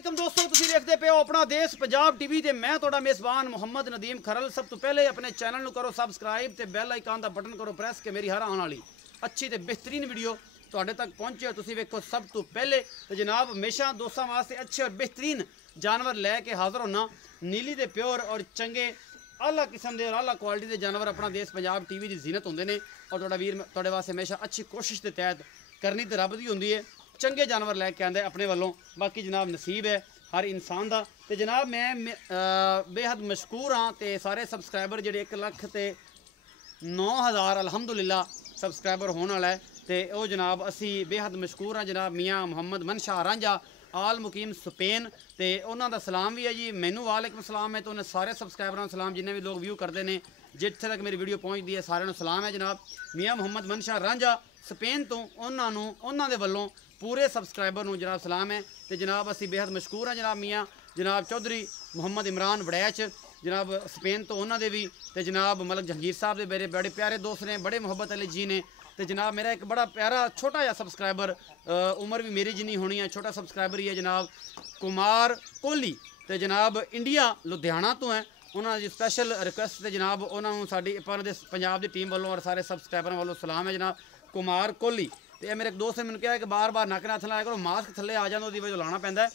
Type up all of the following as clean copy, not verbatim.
वालेकुम दोस्तों, तुसीं देखदे पे हो अपना देश पंजाब टीवी ते मैं तुहाडा मेज़बान मुहम्मद नदीम खरल। सब तो पहले अपने चैनल नूं करो सबसक्राइब ते बैल आइकन दा बटन करो प्रेस के मेरी हर आने वाली अच्छी ते बेहतरीन वीडियो तुहाडे तक पहुंचे। तुसीं वेखो सब तो पहले तो जनाब हमेशा दोस्तों वास्ते अच्छे और बेहतरीन जानवर लैके हाज़र होना। नीली दे प्योर और चंगे आला किस्म के आला क्वालिटी के जानवर अपना देश पंजाब टीवी की जीनत होंगे ने और तुहाडा वीर तुहाडे वास्ते हमेशा अच्छी कोशिश के तहत करनी तो रब दी होंदी है। चंगे जानवर लैके आंदे अपने वालों, बाकी जनाब नसीब है हर इंसान का। तो जनाब मैं बेहद मशकूर हाँ तो सारे सबसक्राइबर जोड़े 1,09,000 अलहमदुलिल्लाह सबसक्राइबर होने वाला है। तो वह जनाब असी बेहद मशकूर हाँ जनाब मियाँ मुहम्मद मनशा रांझा आल मुकीम स्पेन। तो उन्होंने सलाम भी है जी, मैनू वालेकुम सलाम है। तो उन्हें सारे सबसक्राइबरों को सलाम जिन्हें भी लोग व्यू करते हैं जिथे तक मेरी वीडियो पहुँचती है सारे सलाम है जनाब। मियाँ मुहम्मद मनशा रांझा स्पेन तो उन्होंने वालों पूरे सबसक्राइबर को जनाब सलाम है। तो जनाब असी बेहद मशकूर हाँ जनाब मियाँ जनाब चौधरी मुहम्मद इमरान वड़ैच जनाब स्पेन तो उन्होंने भी। तो जनाब मलक जहांगीर साहब के मेरे बड़े प्यारे दोस्त ने, बड़े मुहब्बत अली जी ने। तो जनाब मेरा एक बड़ा प्यारा छोटा जहा सबसक्राइबर उम्र भी मेरी जिनी होनी है, छोटा सबसक्राइबर ही है जनाब कुमार कोहली। तो जनाब इंडिया लुधियाना तो है, उन्होंने स्पैशल रिक्वेस्ट है जनाब उन्होंने साड़ी पंजाब की टीम वालों और सारे सबसक्राइबर वालों सलाम है जनाब कुमार कोहली। तो यह मेरे एक दोस्त ने मैंने कहा कि बार बार नक हथ लाया करो, मास्क थले आ जाता उसकी वजह लाना पैंदा है।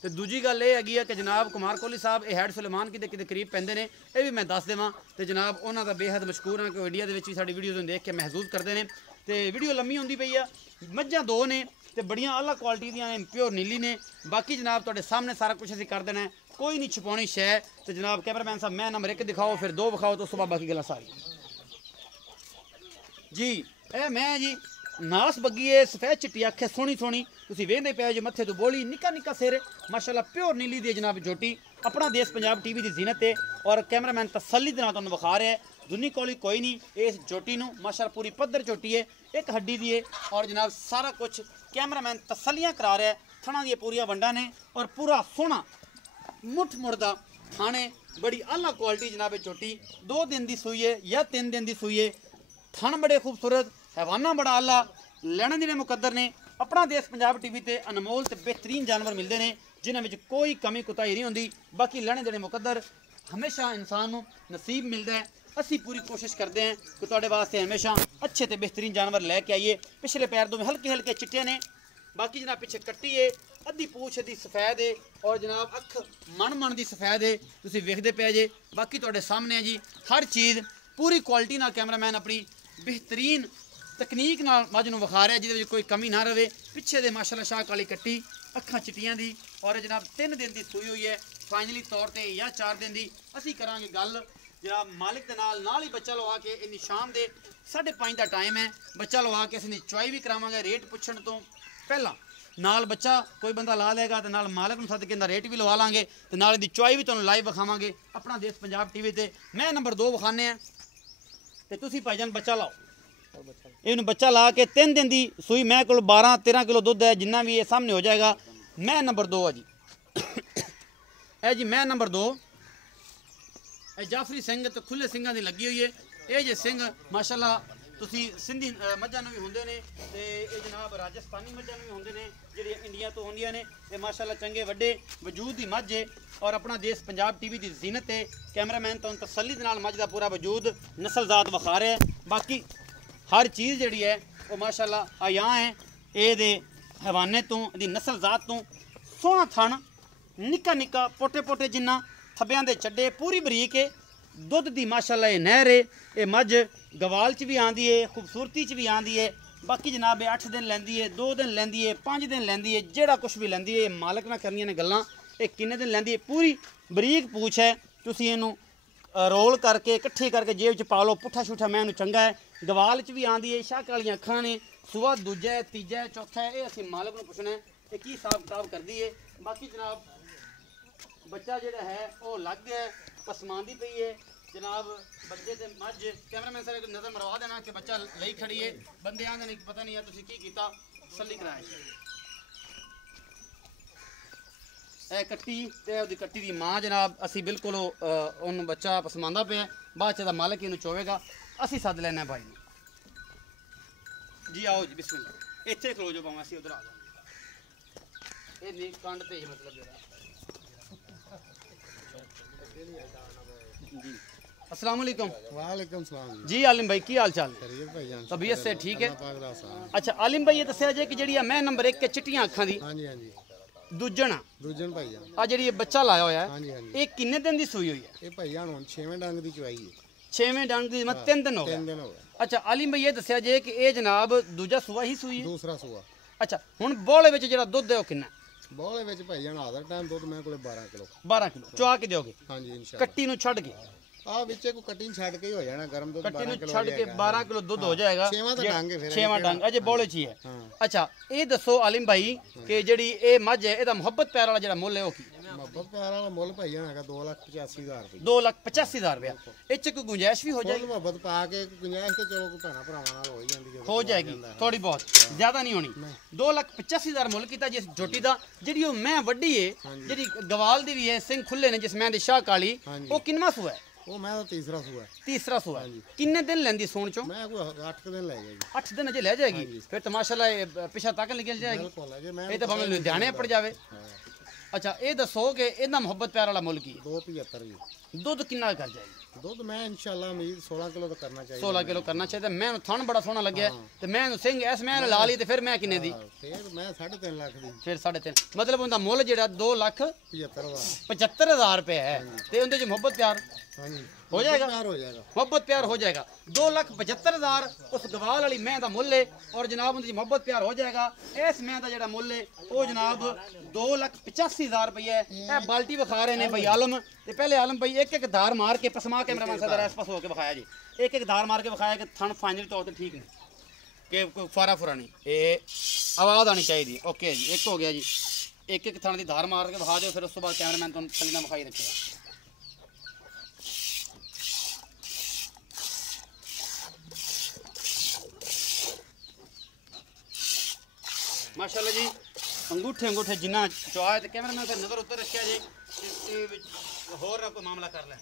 तो दूजी गल यह हैगी है कि जनाब कुमार कोहली साहब ये हैड सुलेमान कि करीब पैंदे ने, यह भी मैं दस देवां। तो जनाब उन्हों का बेहद मशकूर हाँ कि इंडिया के भी साड़ी वीडियो देख के महसूस करते हैं। तो वीडियो लम्मी होंदी पई है, मझां दो ने तो बड़ियां आला क्वालिटी दियां ने, प्योर नीली ने। बाकी जनाब तुहाडे सामने सारा कुछ असीं कर देना है, कोई नहीं छुपानी शै। तो जनाब कैमरामैन साहब मैं नंबर 1 दिखाओ फिर 2 विखाओ तो उस बाद बाकी गल्लां सारी जी। ए मैं जी नास बग्गी है, सफेद चिट्टी अख है, सोहनी सोहनी तुसीं वेंदे पे जो मत्थे तो बोली निक्का निक्का सिर माशाल्लाह प्योर नीली दी जनाब जोटी अपना देश पंजाब टीवी की जीनत है। और कैमरामैन तसल्ली दे नाल तुहानूं विखा रहा है, दुनी कोली कोई नहीं इस जोटी नूं माशाल्लाह पूरी पद्धर चोटी है, एक हड्डी दी है। और जनाब सारा कुछ कैमरामैन तसल्लियां करा रहा है, थणा दी पूरियां वंडा ने और पूरा सोहना मुठ मुड़दा थाने बड़ी आला क्वालिटी जनाब चोटी 2 दिन की सूई है या 3 दिन की सूई है। थण बड़े खूबसूरत, हैवाना बड़ा आला, लैने देने मुकद्दर ने। अपना देश पंजाब टीवी ते अनमोल ते बेहतरीन जानवर मिलते हैं जिन्हां विच कोई कमी कुताही नहीं होंदी। बाकी लैने देने मुकद्दर हमेशा इंसान नूं नसीब मिलता है। असी पूरी कोशिश करते हैं कि तुहाडे वास्ते हमेशा अच्छे ते बेहतरीन जानवर लैके आइए। पिछले पैर दो हल्के हल्के चिट्टे ने, बाकी जनाब पिछे कट्टी है, अद्धी पूछ दी सफेद है और जनाब अख मन मन की सफेद है, तुसीं वेखदे पे जे। बाकी तुहाडे सामने है जी हर चीज़ पूरी क्वालिटी नाल कैमरामैन अपनी बेहतरीन तकनीक नाल मझ नूं विखा रहा है जिहदे विच कोई कमी ना रहे। पिछे दे माशाल्लाह शाह काली कट्टी अखां चिट्टियां दी और जनाब 3 दिन की सूई हुई है फाइनली तौर पर या 4 दिन की। असीं करांगे गल जनाब मालिक के नाल ही बच्चा लवा के इन्नी शाम के 5:30 का टाइम है, बच्चा लवा के असीं चुआई भी करावांगे रेट पुछण तो पहला। नाल बच्चा कोई बंदा ला लेगा तो नाल मालिक नूं सद के इहदा रेट भी लवा लांगे तो नाल दी चुआई भी तुहानूं लाइव विखावांगे अपना देश पंजाब टीवी ते। मैं नंबर 2 विखाने हैं तो तुसीं भाईजान बच्चा लाओ, इन्हूं बच्चा ला के 3 दिन की सूई मैं को 12-13 किलो दुध है जिन्ना भी ये सामने हो जाएगा। मैं नंबर 2 है जी है जी मैं नंबर 2 जाफरी सिंह तो खुले सिंघां दी लगी हुई है। ये जे सिंह माशाल्लाह तुसीं सिंधी मझां नूं भी हुंदे ने ते ये जनाब राजस्थानी मझां नूं भी हुंदे ने जिहड़ियां इंडिया तो होंदियां ने। ते माशाल्लाह चंगे वड्डे वजूद दी मझ है और अपना देश पंजाब टीवी की जीनत है। कैमरामैन तो तसल्ली दे नाल मझ दा पूरा वजूद नस्ल जात विखा रहा है। बाकी हर चीज़ जिहड़ी है वो माशाल्लाह आयां है ये हैवाने तो दी नस्ल जात तो। सोहना थण निक्का निक्का पोटे पोटे जिन्ना थब्बियां दे चड्डे पूरी बरीक है, दुध दी माशाल्लाह ये नहर है। ये मझ गवाल च भी आंदी है, खूबसूरती च भी आंदी है। बाकी जनाब 8 दिन लैंदी है, 2 दिन लैंदी है, 5 दिन लैंदी है, जेड़ा कुछ भी लैंदी है मालिक ना करनियां ने गल्लां। ये किन्ने दिन लैंदी है, पूरी बरीक पूछ है। तुसीं इहनूं रोल करके इकट्ठी करके जेब च पा लो, पुट्ठा छुट्ठा मैं इहनूं चंगा है। गवाल च भी आंदी है, शाह कालियां अखां ने, सूआ दूजा है, तीजा है, चौथा है। ये असीं मालिक नूं पुछना है कि की हिसाब किताब करदी है। बाकी जनाब बच्चा जिहड़ा है वो लग गया पसमांदी पई है जनाब बच्चे ते मझ। कैमरामैन साहब एक नज़र मरवा देना कि बच्चा लई खड़ी है, बंदे आंदे ने पता नहीं है तुसीं की कीता तसल्ली कराए। ए कट्टी ते ओहदी कट्टी दी माँ जनाब असीं बिल्कुल उन्हूं बच्चा पसमांदा पे बाद च दा मालिक इहनूं चोवेगा। असीं सद लैना भाई जी, आओ जी बिस्मिल्लाह इत्थे खलो जो पावां असीं उधर आ जाओ। ਇਹ ਨਹੀਂ ਕੰਡ ਤੇ ਮਤਲਬ ਜਿਹੜਾ जी अस्सलाम वालेकुम। वालेकुम सलाम जी आलिम भाई की हाल चाल खैरियत भाईजान तबीयत से ठीक है। पाक दा साथ अच्छा आलिम भाई ये दसिया जे कि ਜਿਹੜੀ ਆ ਮੈਂ ਨੰਬਰ 1 ਕੇ ਚਿੱਟੀਆਂ ਅੱਖਾਂ ਦੀ हाँ जी हाँ जी ਦੂਜਣ दूजन भाईजान ਆ ਜਿਹੜੀ ਇਹ ਬੱਚਾ ਲਾਇਆ ਹੋਇਆ हाँ ਹੈ जी हाँ जी ਇਹ ਕਿੰਨੇ ਦਿਨ ਦੀ ਸੂਈ ਹੋਈ ਹੈ? ये भाईजान हुन 6वें डंग दी चवाई है 6ਵੇਂ ਡੰਗ ਦੀ ਮਤ 3 ਦਿਨ ਹੋ 3 ਗਏ। दिन हो गए ਅੱਛਾ ਆਲਿਮ ਭਾਈ ਇਹ ਦੱਸਿਆ ਜੇ ਕਿ ਇਹ ਜਨਾਬ ਦੂਜਾ ਸੂਆ ਹੀ ਸੂਈ ਹੈ। दूसरा सूआ ਅੱਛਾ ਹੁਣ ਬੋਲੇ ਵਿੱਚ ਜਿਹੜਾ ਦੁੱਧ ਹੈ ਉਹ ਕਿੰਨਾ? ਬੋਲੇ ਵਿੱਚ ਭਾਈਜਾਨ ਆਦਰ ਟਾਈਮ ਦੁੱਧ ਮੇਰੇ ਕੋਲੇ 12 ਕਿਲੋ 12 ਕਿਲੋ ਚੁਆ ਕੇ ਦਿਓਗੇ हाँ जी इंशाल्लाह ਕੱਟੀ ਨੂੰ ਛੱਡ ਕੇ ਆ ਵਿੱਚੇ ਕੋ ਕਟਿੰਗ ਛੱਡ ਕੇ ਹੀ ਹੋ ਜਾਣਾ ਗਰਮ ਦੁੱਧ ਕੱਟੀ 12 ਨੂੰ ਕਿਲੋ ਛੱਡ ਕੇ 12 ਕਿਲੋ ਦੁੱਧ ਹੋ ਜਾਏਗਾ। ਛੇਵਾਂ ਤਾਂ ਡੰਗ ਹੈ ਫਿਰ, ਛੇਵਾਂ ਇਹ ਡੰਗ ਅਜੇ ਬੋਲੇ ਚ ਹੀ ਹੈ। ਹਾਂ ਅੱਛਾ ਇਹ ਦੱਸੋ ਆਲਿਮ ਭਾਈ ਕਿ ਜਿਹੜੀ ਇਹ ਮੱਝ ਹੈ ਇਹਦਾ ਮੁਹੱਬਤ ਪਿਆਰ ਵਾਲਾ ਜਿਹੜਾ ਮੁੱਲ ਹੈ ਉਹ ਕੀ? ਮੁਹੱਬਤ ਪਿਆਰ ਵਾਲਾ ਮੁੱਲ ਭਾਈਜਾਨ ਹੈਗਾ 2,85,000 ਰੁਪਏ 2,85,000 ਰੁਪਇਆ। ਇਹ ਚ ਕੋਈ ਗੁੰਜਾਇਸ਼ ਵੀ ਹੋ ਫੁੱਲ ਜਾਏਗੀ? ਮੁਹੱਬਤ ਪਾ ਕੇ ਗੁੰਜਾਇਸ਼ ਤੇ ਚਲੋ ਕੋਈ ਭੈਣਾ ਭਰਾਵਾਂ ਨਾਲ ਹੋ ਹੀ ਜਾਂਦੀ ਜਦੋਂ ਹੋ ਜਾਏਗੀ ਥੋੜੀ ਬਹੁਤ ਜ਼ਿਆਦਾ ਨਹੀਂ ਹੋਣੀ। 2,85,000 ਮੁੱਲ ਕੀਤਾ ਜਿਸ ਝੋਟੀ ਦਾ। ਜਿਹੜੀ ਉਹ ਮੈਂ ਵੱਡੀ ਏ ਜਿਹੜੀ ਗਵਾਲ ਦੀ ਵੀ ਹੈ ਸਿੰਘ ਖੁੱਲੇ ਨੇ ਜਿਸ ਮੈਂ ਦੇ ਸ਼ਾਹ ਕਾਲੀ ਉਹ ਕਿੰਨਵਾਂ ਸੂਆ ਹੈ? ਉਹ ਮੈਂ ਤਾਂ ਤੀਸਰਾ ਸੂਆ ਤੀਸਰਾ ਸੂਆ ਹੈ। ਕਿੰਨੇ ਦਿਨ ਲੈਂਦੀ ਸੋਣ ਚੋਂ? ਮੈਂ ਕੋਈ 8 ਦਿਨ ਲੈ ਗਿਆ ਜੀ 8 ਦਿਨ ਅਜੇ ਲੈ ਜਾਏਗੀ ਫਿਰ ਤਾਂ ਮਾਸ਼ਾਅੱਲਾ ਇਹ ਪਿਛਾ ਤੱਕ ਨਿਕਲ ਜਾਏਗੀ। ਬਿਲਕੁਲ ਹੈ ਜੇ ਮੈਂ ਇਹ ਤਾਂ ਭਾਵੇਂ ਲੁਧਿਆਣੇ ਪੜ ਜਾਵੇ। ਅੱਛਾ ਇਹ ਦੱਸੋ ਕਿ ਇਹਦਾ ਮੁਹੱਬਤ ਪਿਆਰ ਵਾਲਾ ਮੁੱਲ ਕੀ ਹੈ? 2,75 ਜੀ ਦੁੱਧ ਕਿੰਨਾ ਕਰ ਜਾਏਗੀ? ਦੁੱਧ ਮੈਂ ਇਨਸ਼ਾਅੱਲਾ ਉਮੀਦ 16 ਕਿਲੋ ਤਾਂ ਕਰਨਾ ਚਾਹੀਦਾ 16 ਕਿਲੋ ਕਰਨਾ ਚਾਹੀਦਾ। ਮੈਂ ਥਣ ਬੜਾ ਸੋਹਣਾ ਲੱਗਿਆ ਤੇ ਮੈਂ ਸਿੰਘ ਐਸ ਮੈਂ ਲਾ ਲਈ ਤੇ ਫਿਰ ਮੈਂ ਕਿੰਨੇ ਦੀ? ਫਿਰ ਮੈਂ 3.5 ਲੱਖ ਦੀ ਫਿਰ 3.5 ਮਤਲਬ ਉਹਦਾ ਮੁੱਲ ਜਿਹੜਾ 75,000 2,75,000 ਰੁਪਏ ਹੈ ਤੇ ਉਹਦੇ ਚ ਮੁਹੱਬਤ ਪਿਆਰ ਹਾਂਜੀ ਹੋ ਜਾਏਗਾ। ਪਿਆਰ ਹੋ ਜਾਏਗਾ ਮੁਹੱਬਤ ਪਿਆਰ ਹੋ ਜਾਏਗਾ। 2,75,000 ਉਸ ਗਵਾਲ ਵਾਲੀ ਮੈਂ ਦਾ ਮੁੱਲ ਹੈ ਔਰ ਜਨਾਬ ਉਹਦੇ ਚ ਮੁਹੱਬਤ ਪਿਆਰ ਹੋ ਜਾਏਗਾ। ਇਸ ਮੈਂ ਦਾ ਜਿਹੜਾ ਮੁੱਲ ਹੈ ਉਹ ਜਨਾਬ 2,85,000 ਰੁਪਏ ਹੈ। ਇਹ ਬਾਲਟੀ ਵਿਖਾ ਰਹੇ ਨੇ ਭਾਈ ਆਲਮ ਤੇ ਪਹਿਲੇ ਆਲਮ ਭਾਈ ਇੱਕ ਇੱਕ ਧਾਰ ਮਾਰ ਕੇ ਪਸਮਾ ਕੈਮਰਾਮੈਨ ਸਦਰ ਇਸ ਪਾਸ ਹੋ ਕੇ ਵਿਖਾਇਆ ਜੀ। ਇੱਕ ਇੱਕ ਧਾਰ ਮਾਰ ਕੇ ਵਿਖਾਇਆ ਕਿ ਥਣ ਫਾਈਨਲ ਤੌਰ ਤੇ ਠੀਕ ਨੇ ਕਿ ਕੋਈ ਫਾਰਾ ਫੁਰਾ ਨਹੀਂ। ਇਹ ਆਵਾਜ਼ ਆਣੀ ਚਾਹੀਦੀ। ਓਕੇ ਜੀ ਇੱਕ ਹੋ ਗਿਆ ਜੀ। ਇੱਕ ਇੱਕ ਥਣ ਦੀ ਧਾਰ ਮਾਰ ਕੇ ਵਿਖਾ ਦਿਓ ਫਿਰ ਉਸ ਤੋਂ ਬਾਅਦ ਕੈਮਰਾਮੈਨ ਤੁਹਾਨੂੰ ਥੱਲੇ ਨਾਲ ਵਿਖਾਈ ਰੱਖੇਗਾ। ਮਾਸ਼ਾਅੱਲਾ ਜੀ ਅੰਗੂਠੇ ਜਿੰਨਾ ਚੁਆ ਹੈ ਤੇ ਕੈਮਰਾਮੈਨ ਤੇ ਨਜ਼ਰ ਉੱਤੇ ਰੱਖਿਆ ਜੇ ਤੇ ਵਿੱਚ ਹੋਰ ਨਾ ਕੋਈ ਮਾਮਲਾ ਕਰ ਲੈ।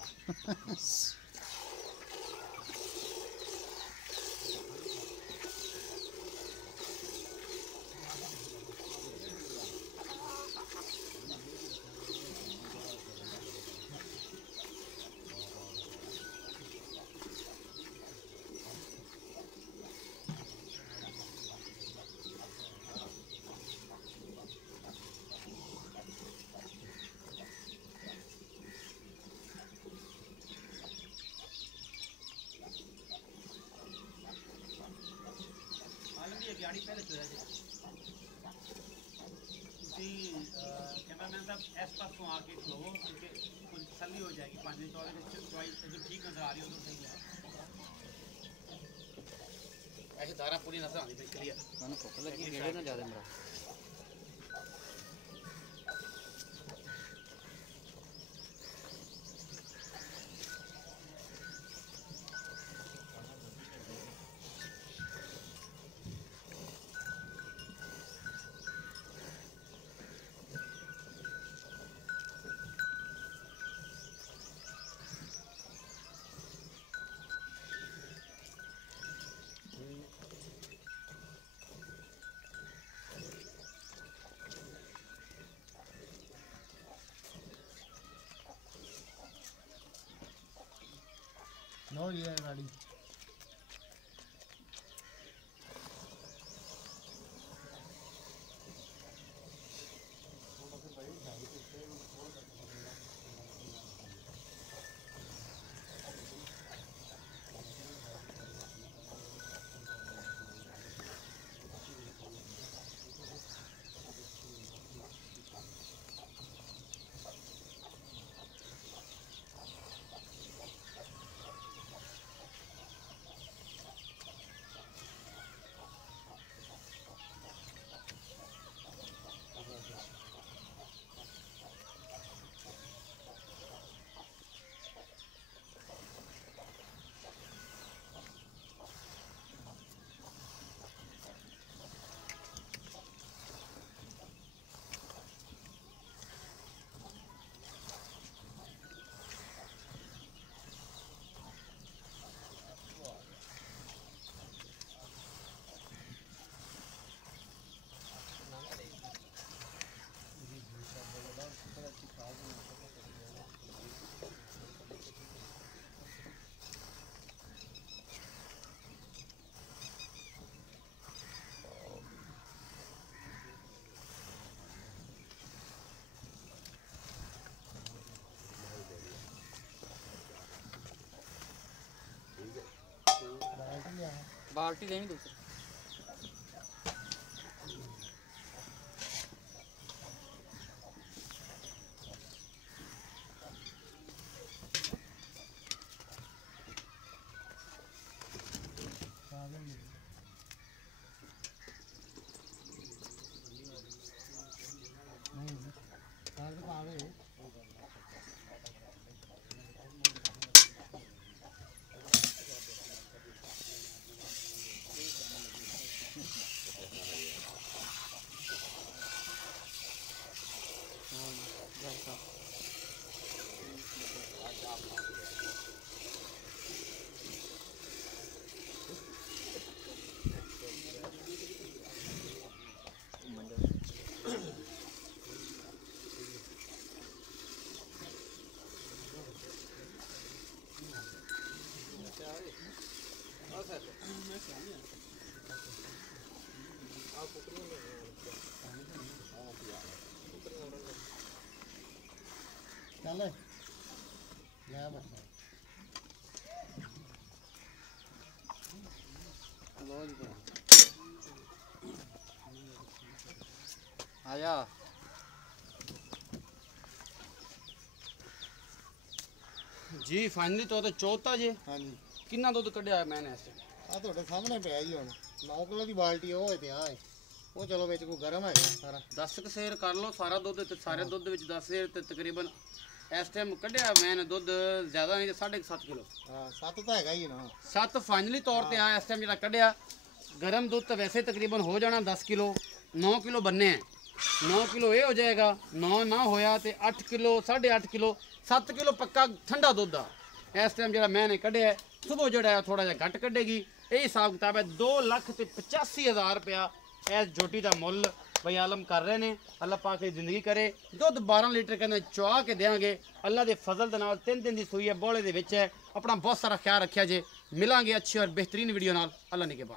गाड़ी पहले चला जाए कैमरामैन साहब इस पास तो आके खलोवो क्योंकि कुछ तसल्ली हो जाएगी 5 मिनट और चॉइस जो ठीक नजर आ रही हो तो सही है। ऐसे धारा पूरी नजर आनी भाई क्लियर मैंने भुख लगी नेड़े ना ज्यादा मेरा लो ये गाड़ी ਬਾਲਟੀ ਦੇਣੀ ਦੂਸਰੀ ਚੱਲ ਲੈ ਬੱਚਾ ਲੋ ਜੀ ਆਇਆ ਜੀ ਫਾਈਨਲੀ ਤੌਰ ਤੇ ਚੌਥਾ ਜੇ ਹਾਂਜੀ ਕਿੰਨਾ ਦੁੱਧ ਕੱਢਿਆ ਮੈਂ ਇਸ ਆ ਤੁਹਾਡੇ ਸਾਹਮਣੇ ਪਿਆ ਜੀ ਹੁਣ 9 ਕਿਲੋ ਦੀ ਬਾਲਟੀ ਉਹ ਤੇ ਆ ਉਹ ਚਲੋ ਵਿੱਚ ਕੋਈ ਗਰਮ ਹੈਗਾ ਸਾਰਾ 10 ਕੁ ਸੇਰ ਕਰ ਲਓ ਸਾਰਾ ਦੁੱਧ ਤੇ ਸਾਰੇ ਦੁੱਧ ਵਿੱਚ 10 ਸੇਰ ਤੇ ਤਕਰੀਬਨ ਇਸ ਟਾਈਮ ਕੱਢਿਆ ਮੈਂ ਦੁੱਧ ਜ਼ਿਆਦਾ ਨਹੀਂ ਤੇ 7.5 ਕਿਲੋ ਹਾਂ 7 ਤਾਂ ਹੈਗਾ ਹੀ ਨਾ 7 ਫਾਈਨਲੀ ਤੌਰ ਤੇ ਆ ਇਸ ਟਾਈਮ ਜਿਹੜਾ ਕੱਢਿਆ ਗਰਮ ਦੁੱਧ ਤਾਂ ਵੈਸੇ ਤਕਰੀਬਨ ਹੋ ਜਾਣਾ 10 ਕਿਲੋ 9 ਕਿਲੋ ਬੰਨੇ ਹੈ 9 ਕਿਲੋ ਇਹ ਹੋ ਜਾਏਗਾ 9 ਨਾ ਹੋਇਆ ਤੇ 8 ਕਿਲੋ 8.5 ਕਿਲੋ 7 ਕਿਲੋ ਪੱਕਾ ਠੰਡਾ ਦੁੱਧ ਆ ਇਸ ਟਾਈਮ ਜਿਹੜਾ ਮੈਂ ਨੇ ਕੱਢਿਆ ਸੁਬਹ ਜਿਹੜਾ ਥੋੜਾ ਜਿਹਾ ਘੱਟ ਕੱਢੇਗੀ ਇਹ ਹਿਸਾਬ ਕਿਤਾਬ ਹੈ 2,85,000 ਰੁਪਇਆ ਇਸ ਝੋਟੀ ਦਾ ਮੁੱਲ ਬਈ ਆਲਮ ਕਰ ਰਹੇ ਨੇ ਅੱਲਾਹ ਪਾਕ ਦੀ ਜ਼ਿੰਦਗੀ ਕਰੇ ਦੁੱਧ 12 ਲੀਟਰ ਕਹਿੰਦੇ ਚੁਆ ਕੇ ਦੇਾਂਗੇ ਅੱਲਾਹ ਦੇ ਫਜ਼ਲ ਦੇ ਨਾਲ 3 ਦਿਨ ਦੀ ਸੂਈ ਹੈ ਬੋਲੇ ਦੇ ਵਿੱਚ ਹੈ ਆਪਣਾ ਬਹੁਤ ਸਾਰਾ ਖਿਆਲ ਰੱਖਿਆ ਜੇ ਮਿਲਾਂਗੇ ਅੱਛੀ ਔਰ ਬਿਹਤਰੀਨ ਵੀਡੀਓ ਨਾਲ ਅੱਲਾਹ ਨਿਗਹਿਬਾਨ